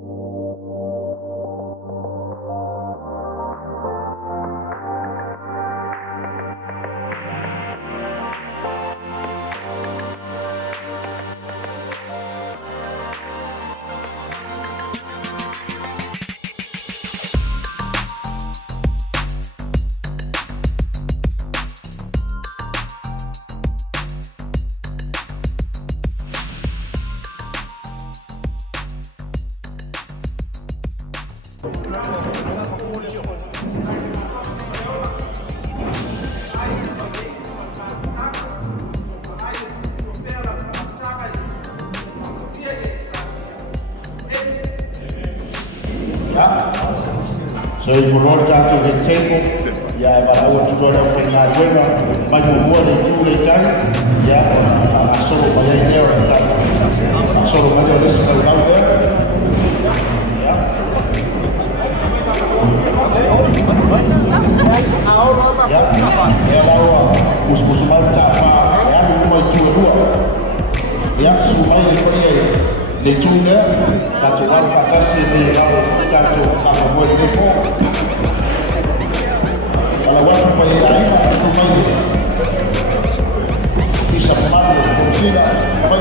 So you will roll down to the table. Yeah, but I want to go down from my river. My more than 2 days time. Yeah, I saw my lady there. I saw my lady listen down there. Ya, supaya di China, kata orang fantasi ni kalau kata apa buat demo, kalau orang supaya lain, supaya bisa membantu fungsi apa?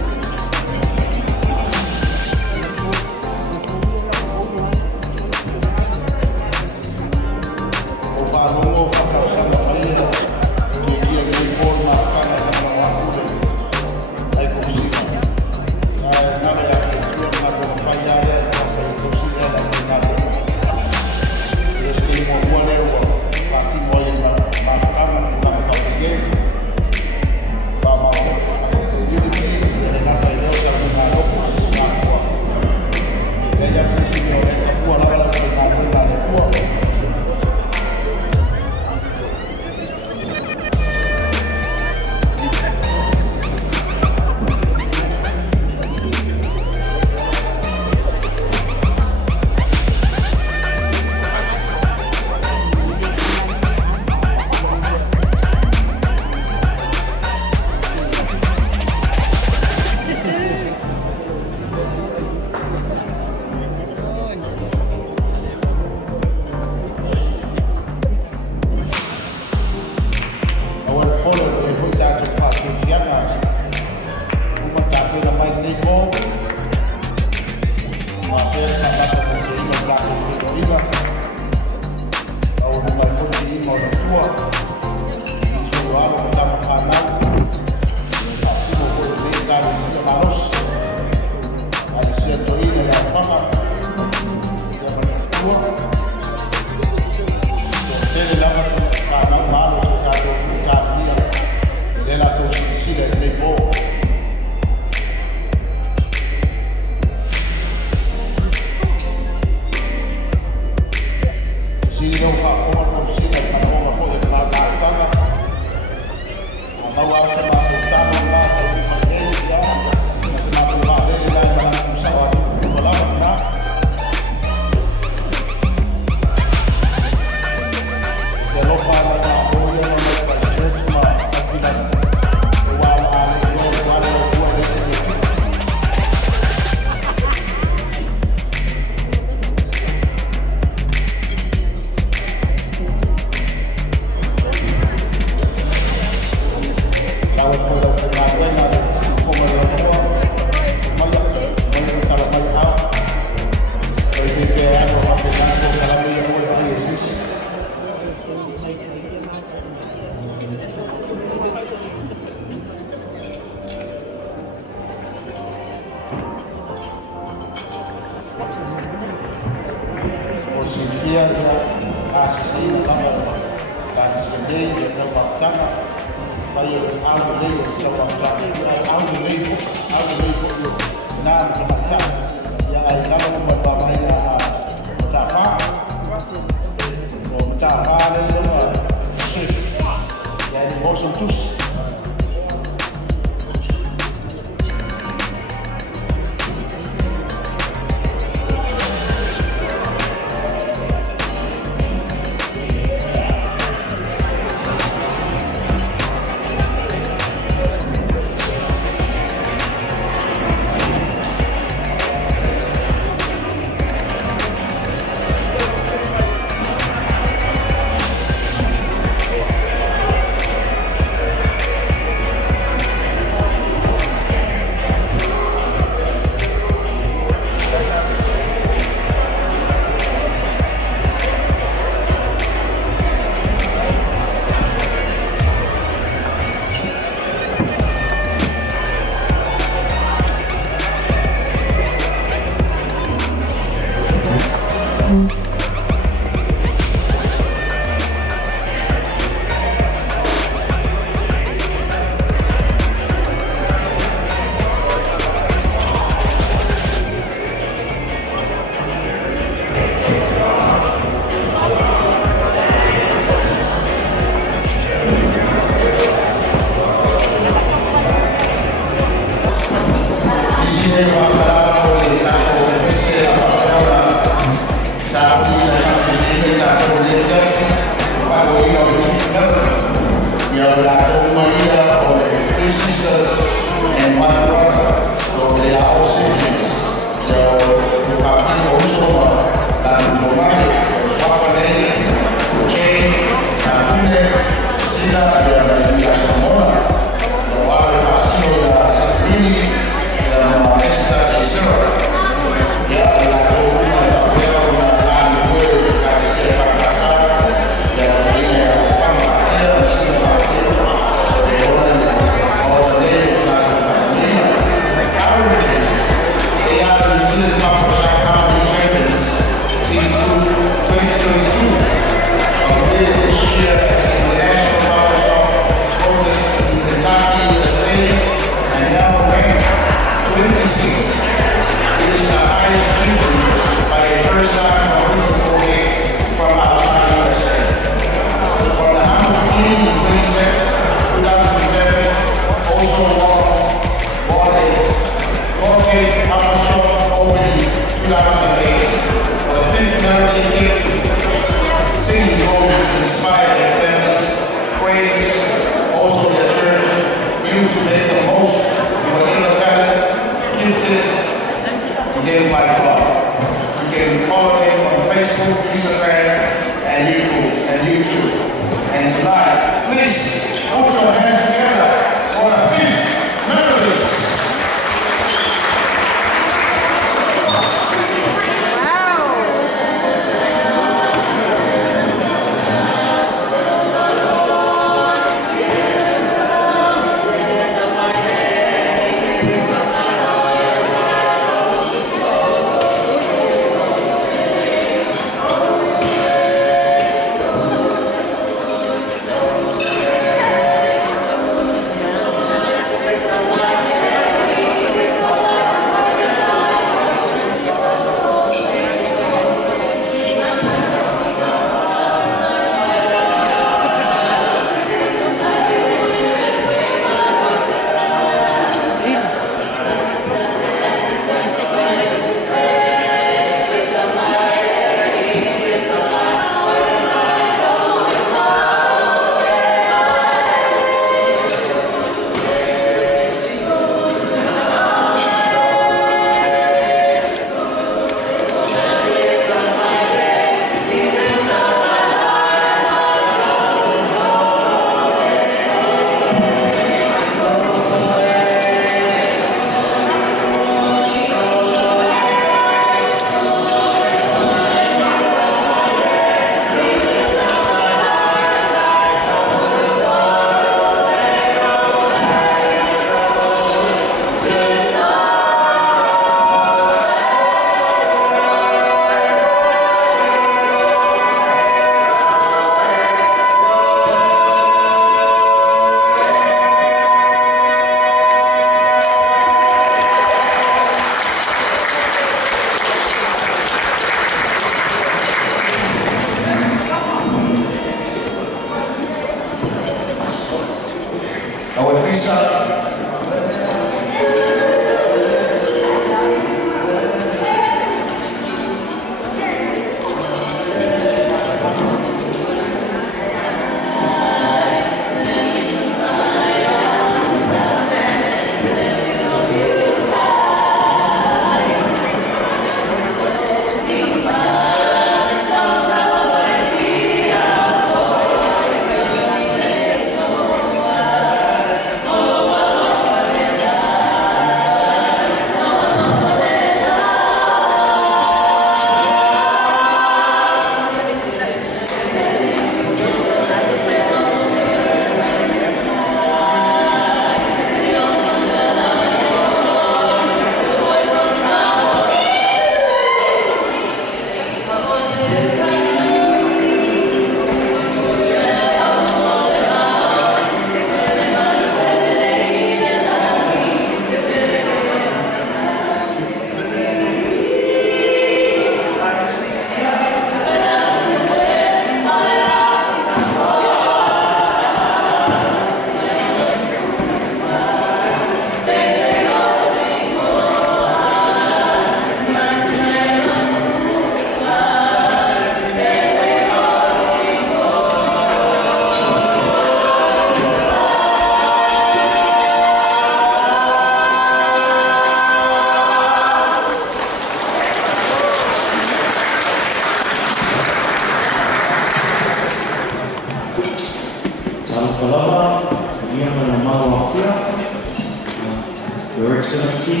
Your Excellency,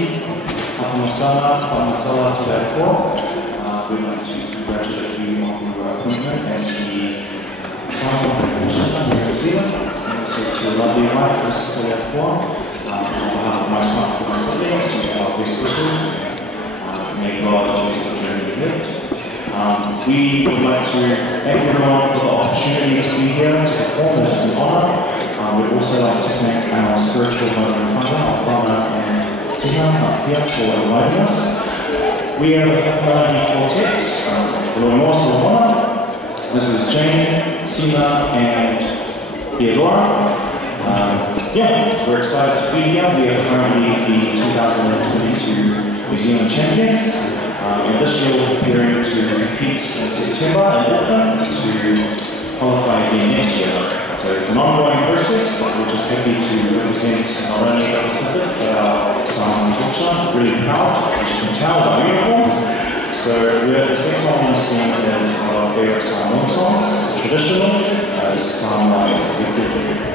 Hapamasala to that floor. We'd like to congratulate you on your appointment as the Prime Commissioner of New Zealand, and also to your lovely wife, Mrs. Toledo. On behalf of myself and my siblings, to our best wishes, may God always have journey ahead. We would like to thank everyone for the opportunity to be here to perform. It is an honour. We'd also like to thank our spiritual mother and father, and Tina Mafia, for inviting us. We are the Fifth Melody Quartet, Loimoa Solomona, Mrs. Jane, Sima, and Theodora. We're excited to be here. We are currently the 2022 New Zealand champions. And this year we're preparing to repeat in September in Auckland to qualify again next year. So it's an ongoing process, but we're just happy to represent not only the Pacific, but our Samoan culture. Really proud, as you can tell by our uniforms. So the next one I'm going to sing is one of our favourite Samoan songs. It's traditional, Samoan. Thank you.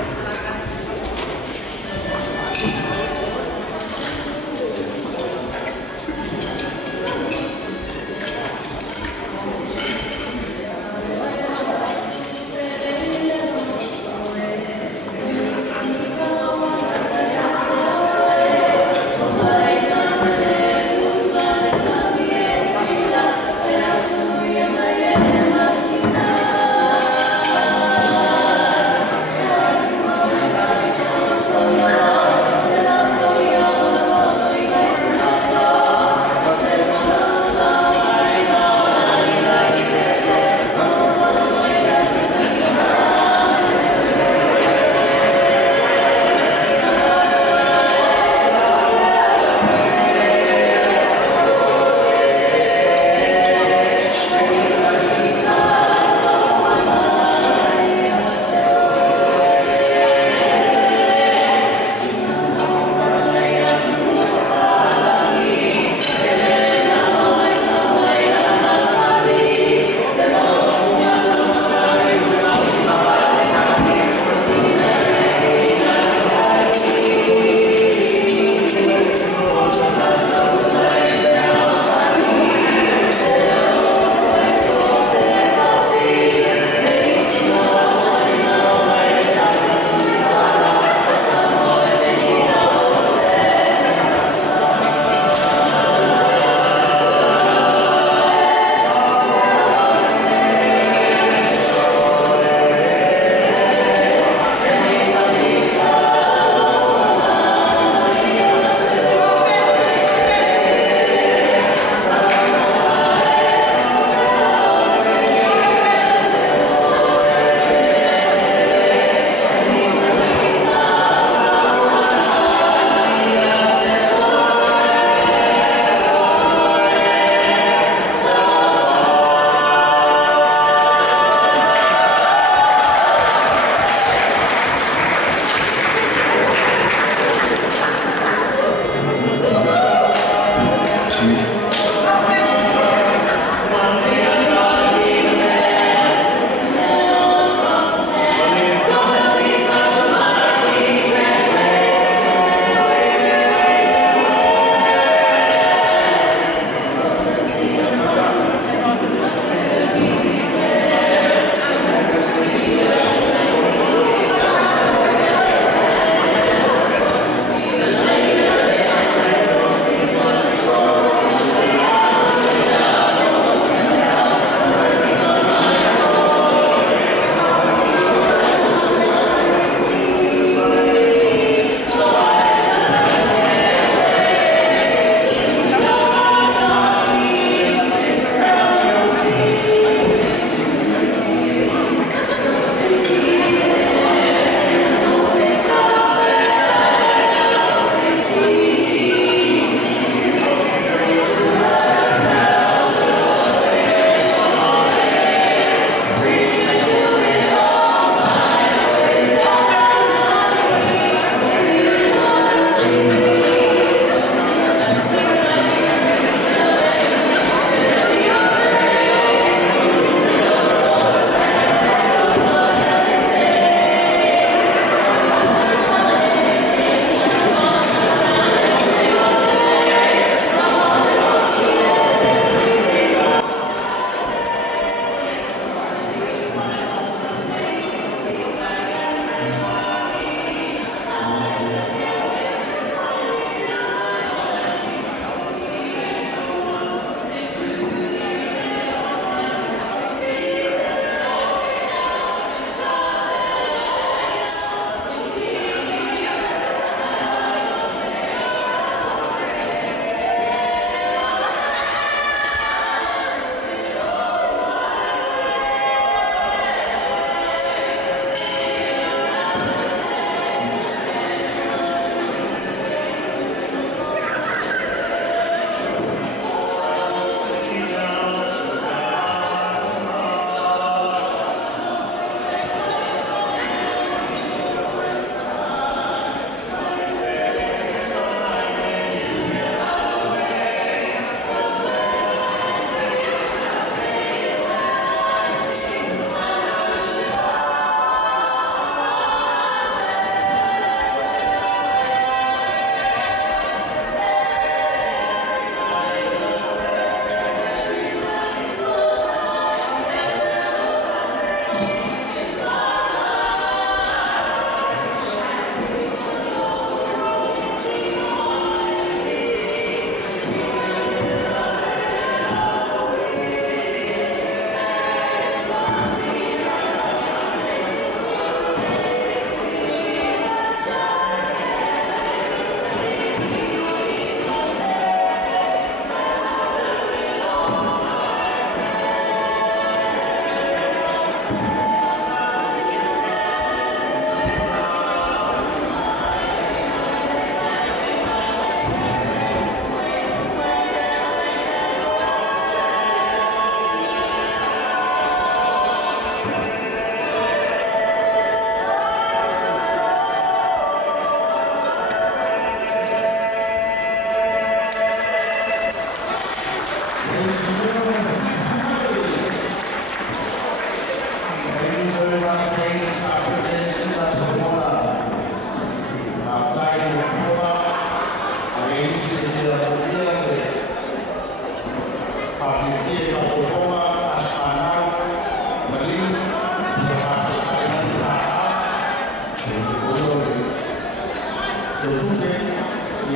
tupe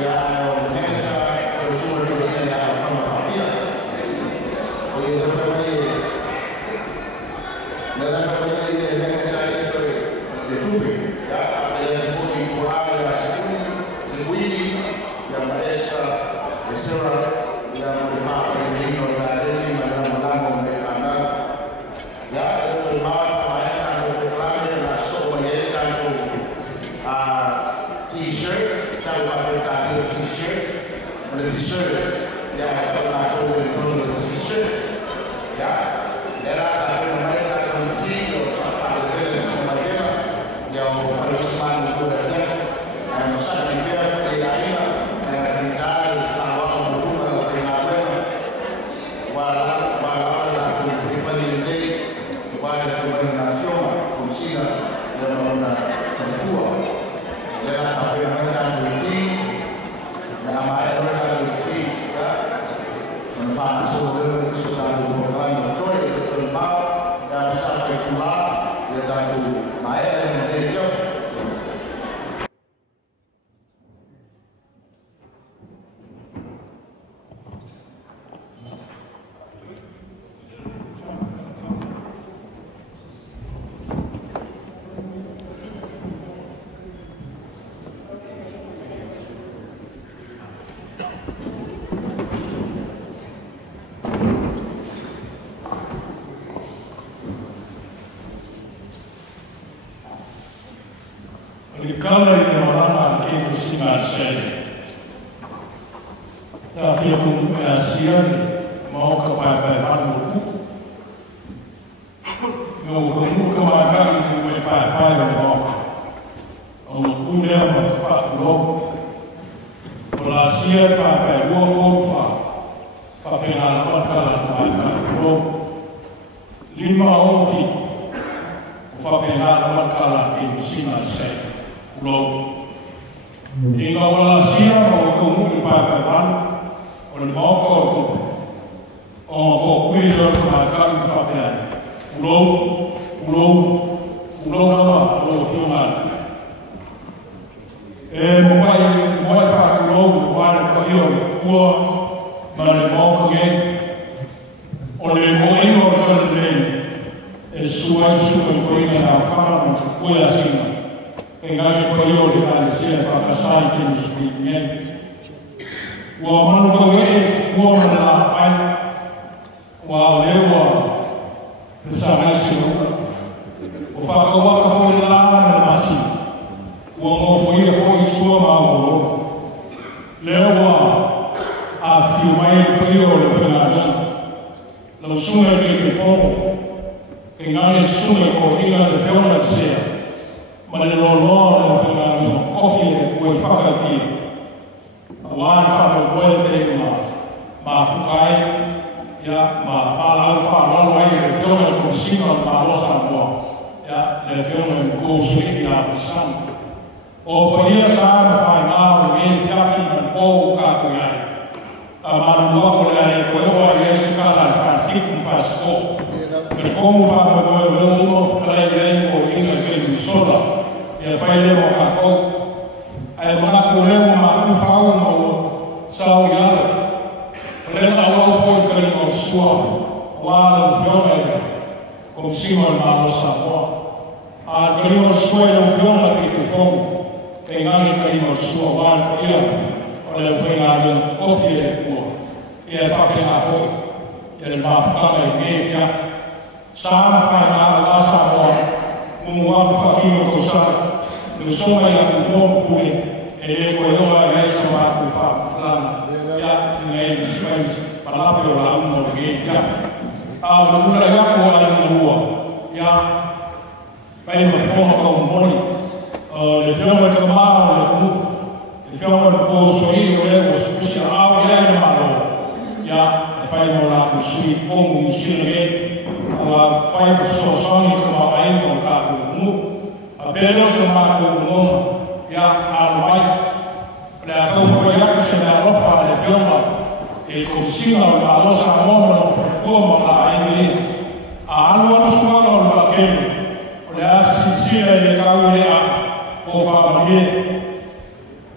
ya manager consumer to the ya from Mafia. Oye, no fue nada fue de manager de tupe ya ya fue igual a la segunda segunda ya maestra de Sera ya mfano ni no tarehe madam mlango mfano ya to mas maana na somo yenda to t-shirt t-shirt on the t-shirt yeah t-shirt yeah era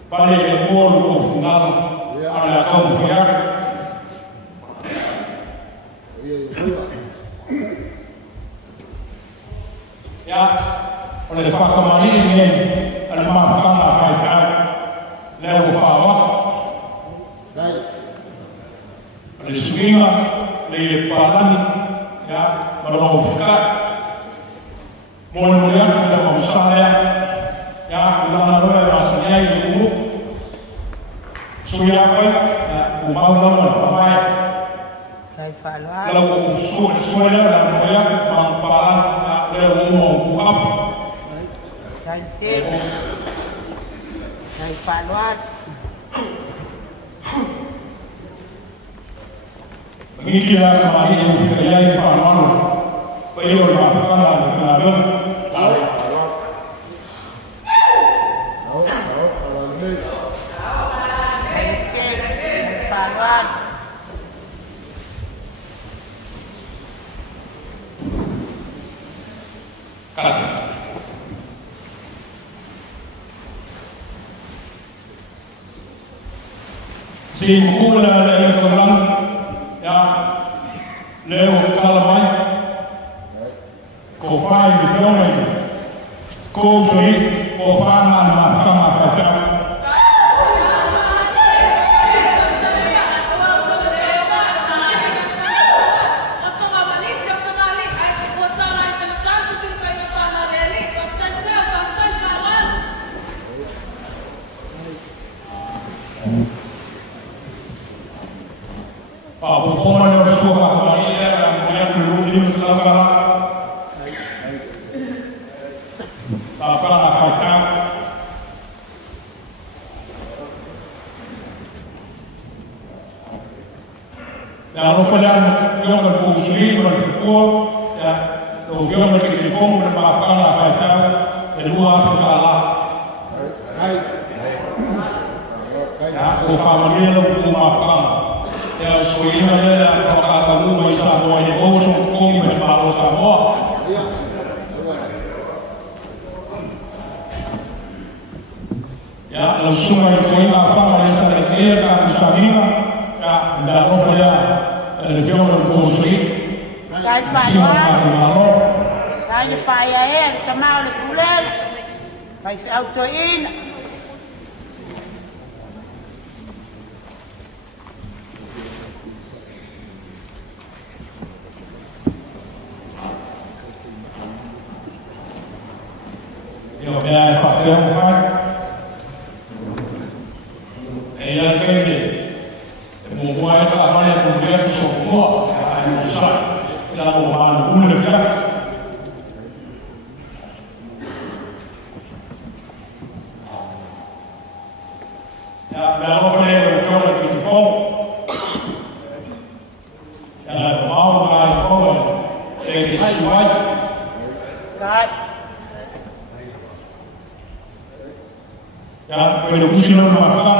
Pare le buon cofundato alla confiar. Ya, oleh fakta mari ini ada masakan apa lewat fawa. Oleh sungai, oleh padan, ya, berofika. Mulai kita berusaha ya, ulang lagi rasanya itu suya apa ya, umam apa ya? Kalau suya dan suya manfaat ya, umum apa? Saya paluat. Media kami yang sekalian paman, perlu makan dan kenal. Si mula dari orang ya lewat kalamai, kau faham betul ni, kau suri, kau faham mahkamah kerja. Pokoknya suka kali yang dulu di Nusantara, apa nak kata? Lalu pada yang berusaha berkuat, ya, orang berkeliling bermakan apa kata, kedua segala. Ya, família bermakan. Ya, soalnya kalau kamu bisa bawa bosong kong berbalas semua. Ya, langsung itu apa mereka sekalian kamu samina. Ya, dalam dia film bosri. Saya fire sama oleh bulan. Saya autoin. Yo, ya, Pak Tuhan. Yang kedua, membuat apa yang kemudian semua yang besar dalam bahan uniknya. Ya, dalam saya berjuang di Jepang, yang mau mengatakan saya disuai. Yang produksi makan,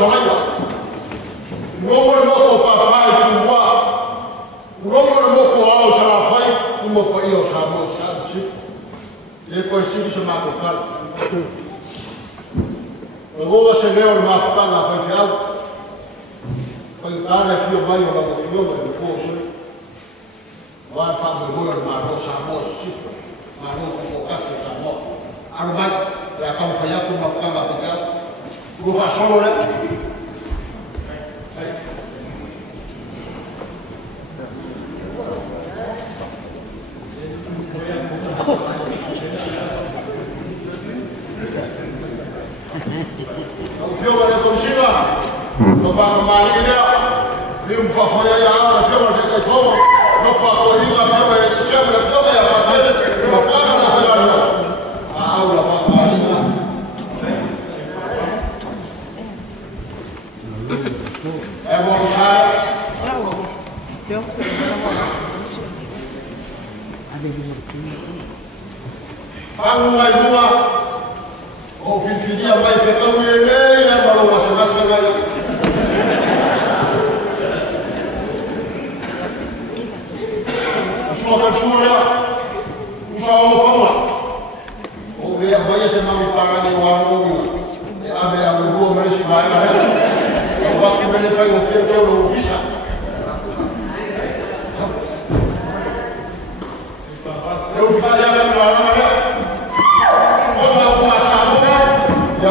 soraiwa. Ngongo le moko papai kuwa. Ngongo le moko au salafai kumo ko iyo sabo sabo. Le ko sisi sama ko kal. Ngongo se leo le mafuta na fa fiao. Ko kana fio mai o la fio le ko so. Wa fa mo go le ma ro sabo sisi. Ma ro ko ka sabo. Arbat ya kau faya ku mafuta na pika. Go fa solo le. Fioma le komshima no fa mali ile ni mfafoya ya ala fioma le kai fomo no fa ko liga fioma le shamba le doga ya papele no fa na fioma au la fa mali na e bo shara fangu mai dua o filfilia mai fekau ele ya balo masing-masing lagi. Usaha surya, usaha apa? Oh dia bayar semua pangan di warung ni. Abe abe dua Malaysia bayar. Kalau waktu benefit offer dia udah visa. Dia visa yang kan mana ada. Ya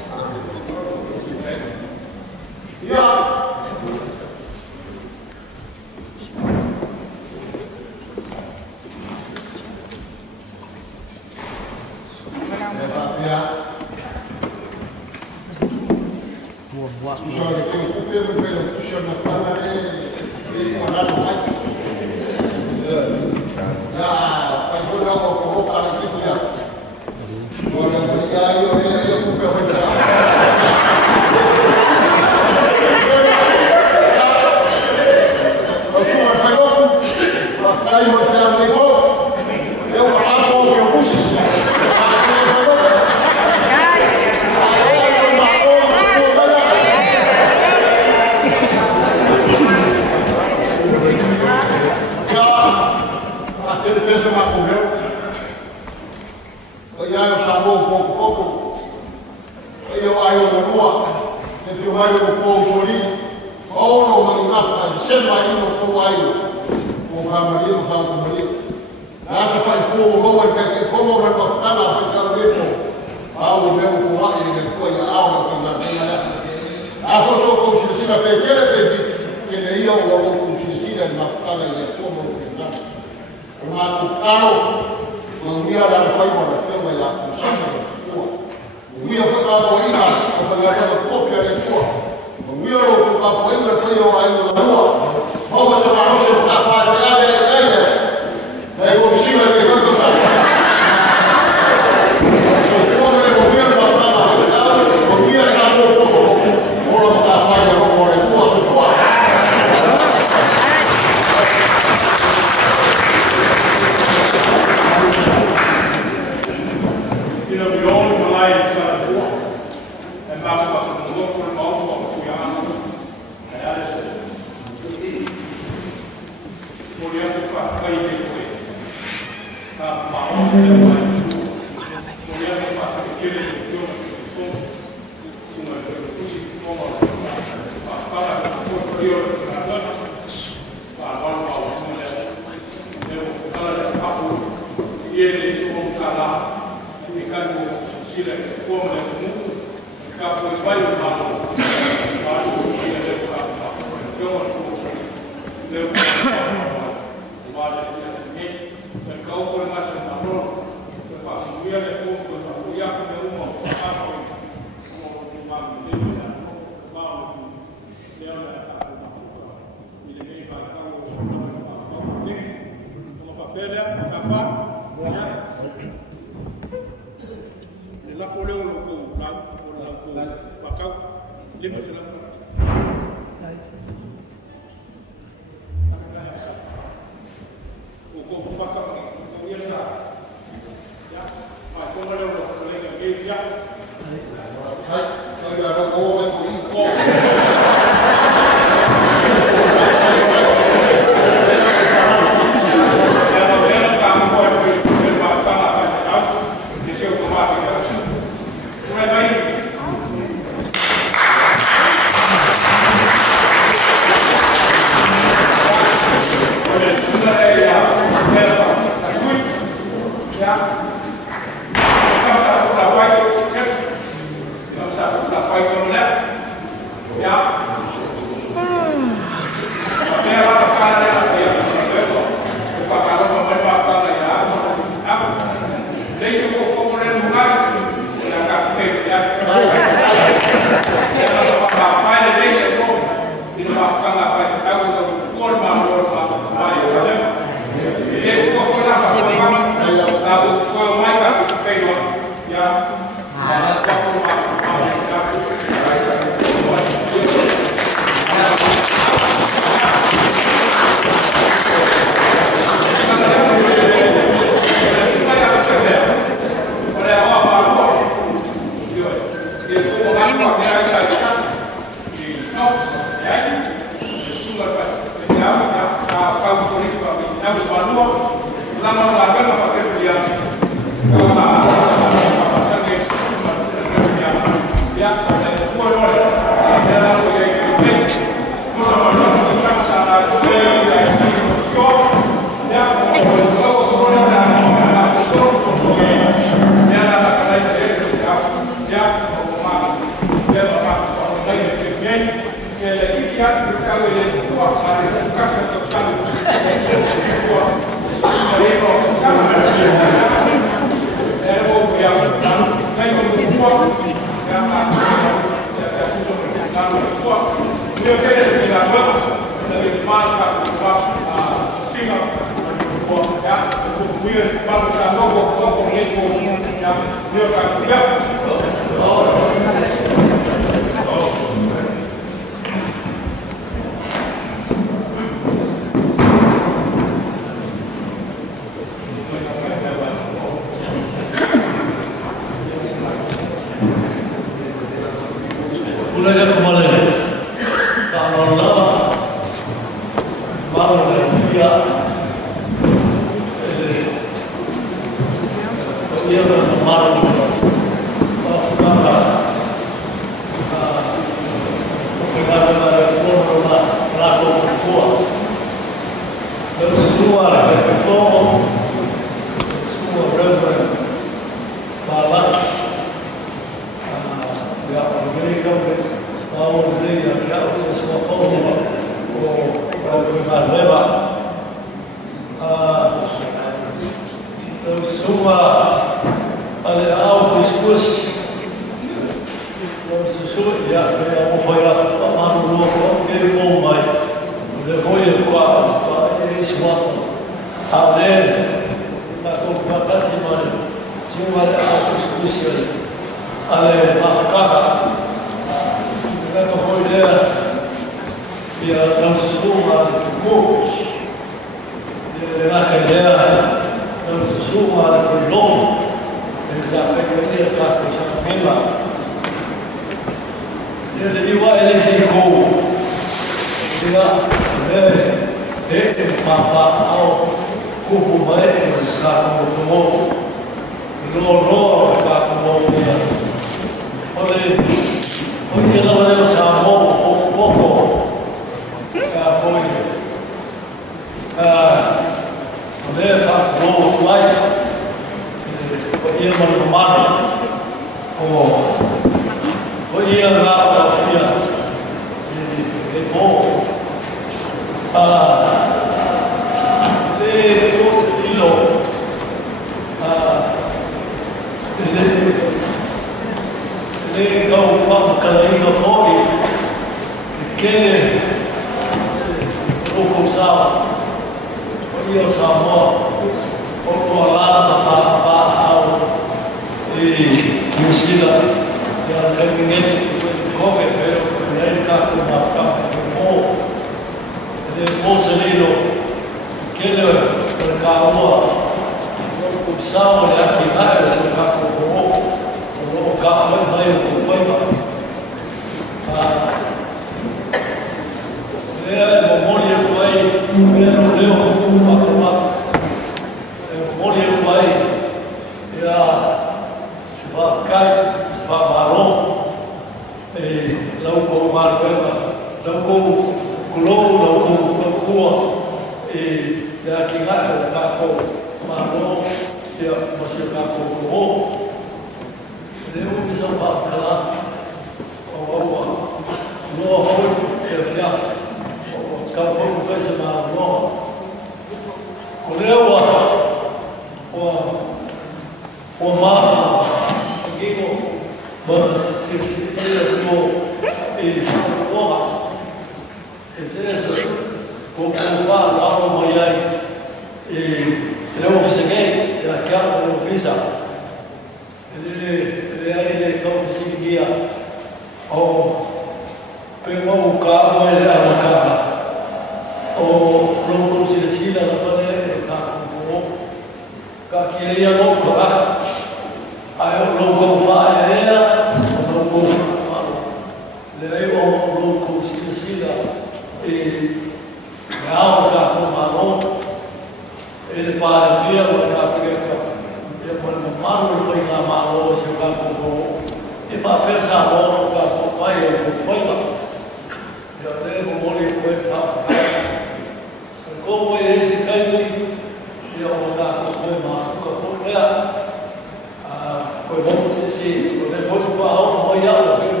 Foi bom você se, quando ele foi para a aula, foi a aula, foi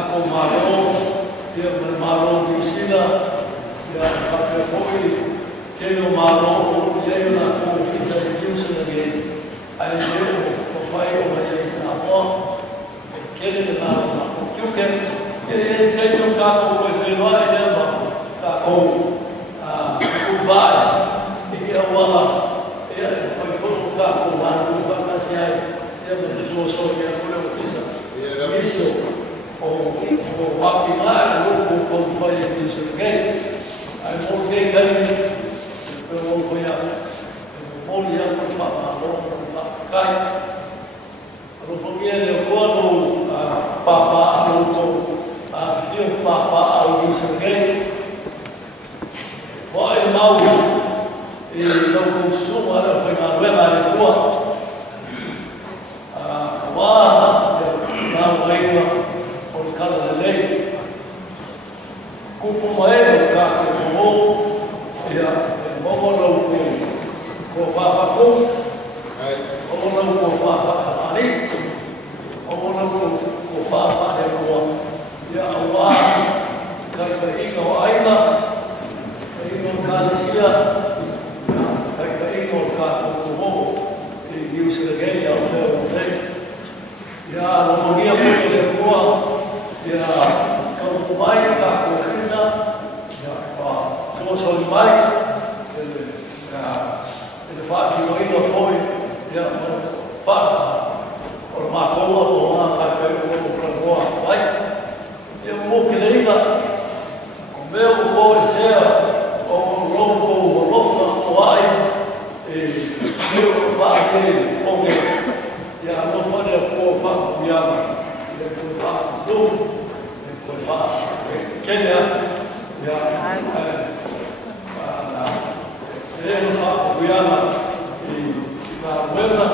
kako malo, ia malo New Zealand, ia whakapoi, keno malo, ia na ko kita i New Zealand e, ai leo, ko whai o mai e sa apoa, kene te nara na ko kiuke, kene e skei o kako koe whenua e nema, kako vai, ia wala, ia whai koto kako wanu whakasi ai, ia me te tō so ia kore o pisa, iso, o waki mai, o ko whai e pisa gei, ai mō gei gei, e mō koe a, mō li a koe whaka, mō kai, aro whangia ne o koa no papa a roto, a whio papa a o pisa gei, Wai mau e lau konsumo ara whainga ruenga e kua. Wā ngā wainga o ni kala le lei. Kupu maero ka kupu ia momo lau ko whawhako. Momo lau ko whawhakari. Momo lau ko whawhake kua. Ia wā kaka inga o aina. Kalisia, kaka ingo ka kukuho, i New Gay au te o te. Ia romonia mwene le kua, ia kaupu mai ka kukrisa, ia kua suosoli mai, ele whaki o ino foi, ia whaka, o mākoa o ngā kaka o kua mai. Ia mwokele ina, o mea o foi sea, o rongo o lofa o ai e o whaake o ke ia no whare o whaku iama e koe whaku tu e koe whaku kenya ia e no whaku iama i ngā wena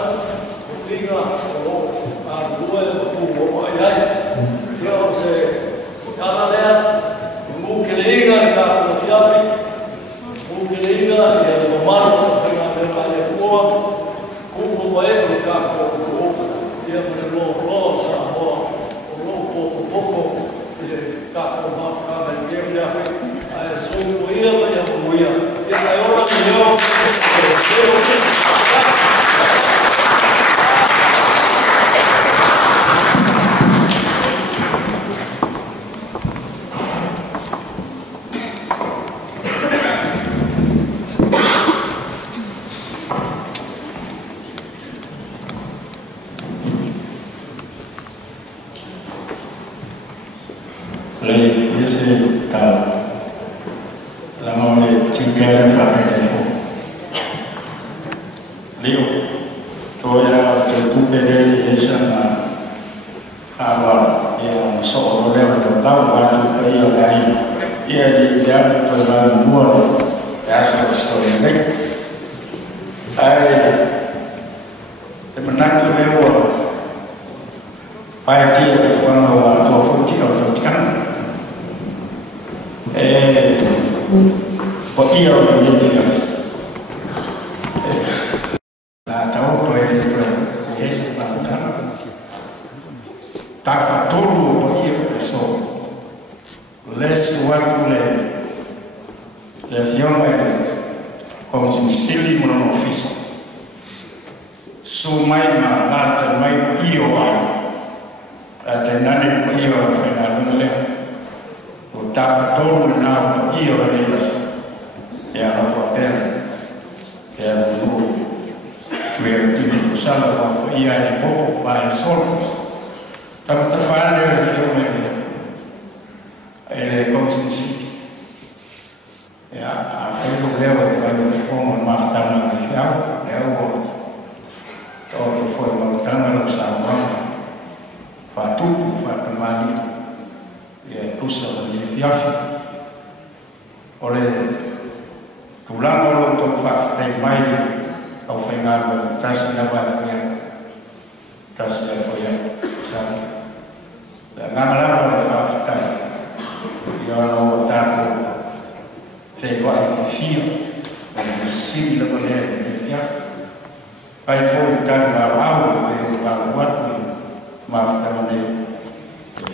o tinga o ngā rue o ai ai ia o se kanalea mūkele inga i kā kua whiawhi Kukilinga ia mamaro kena kena ia kua kupu maero kako ia mene lo sa hoa o lo poko ia kako mafkana i kia whiawhi ai sōko ia mai a muia ia kai ora mi leo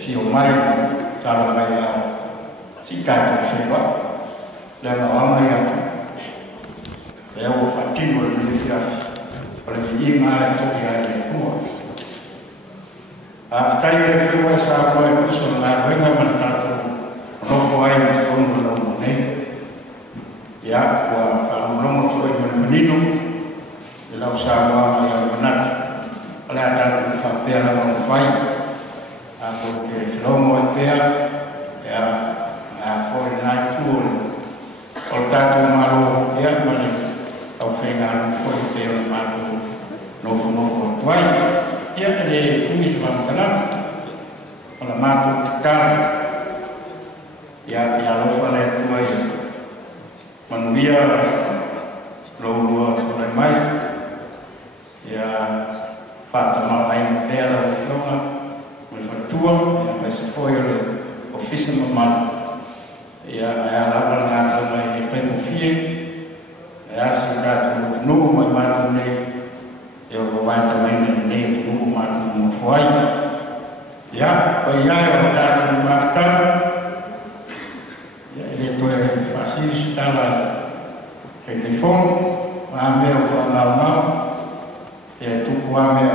Fio mai kalau mai sikat sewa dan orang yang yang fatin berfikir oleh iman sekian semua. Sekali lagi saya sahabat personal dengan mencatat nofuai untuk menolong ya wa kalau nofuai menminum dalam sahabat yang benar kelihatan fakir nofuai aku ke flomo dia ya foi na tour portanto malo ya mali au fengan foi ter mato novo tuai ya de misma kana para mato kan ya lo fale tuai manuia lo mai ya fatma lain era floma tua yang masih foi o ofício normal ya lawan ngasa mai fe mufie ya singkat no mai ne yo wanda mai ne no mai foi ya ya da marca ya ele to facilita la telefone ambe o fala ya tu kwa me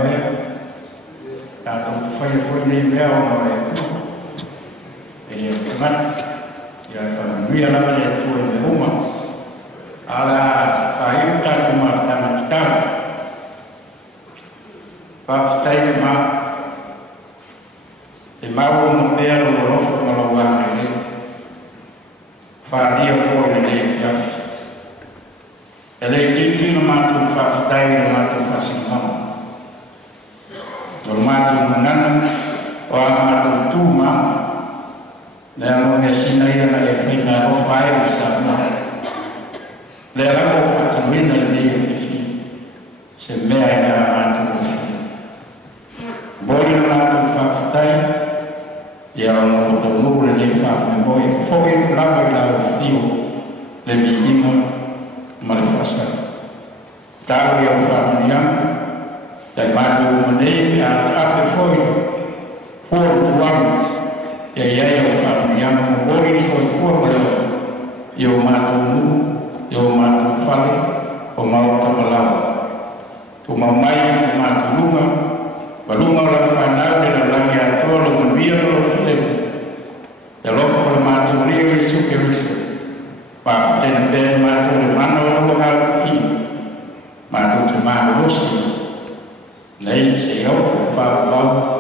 kalau foi nem meu não é tudo ele mas ya família lá ele foi de uma ala saiu tanto mas também está pastai ma e mau no pelo no rosto no lugar ele faria foi de fiaf ele tinha matu pastai matu fascinação Tormatu menanam orang tuma dan mengesina ia na efina ofai sama lera ko fatin na ni fifi se mea na matu boli na tu faftai ya no do no le fa me boy foi la la fio le vidimo malfasa tahu ya familia dan matu menei apa foi tuan ya ya yang bori foi beliau yo matu fale o mau tabalau tu mamai matu luma baluma la fana de la langia tolo menbia lo film ya lo for matu rio sukeris pa ten ben matu de mano lo i matu de mano rosi lấy xéo pha vong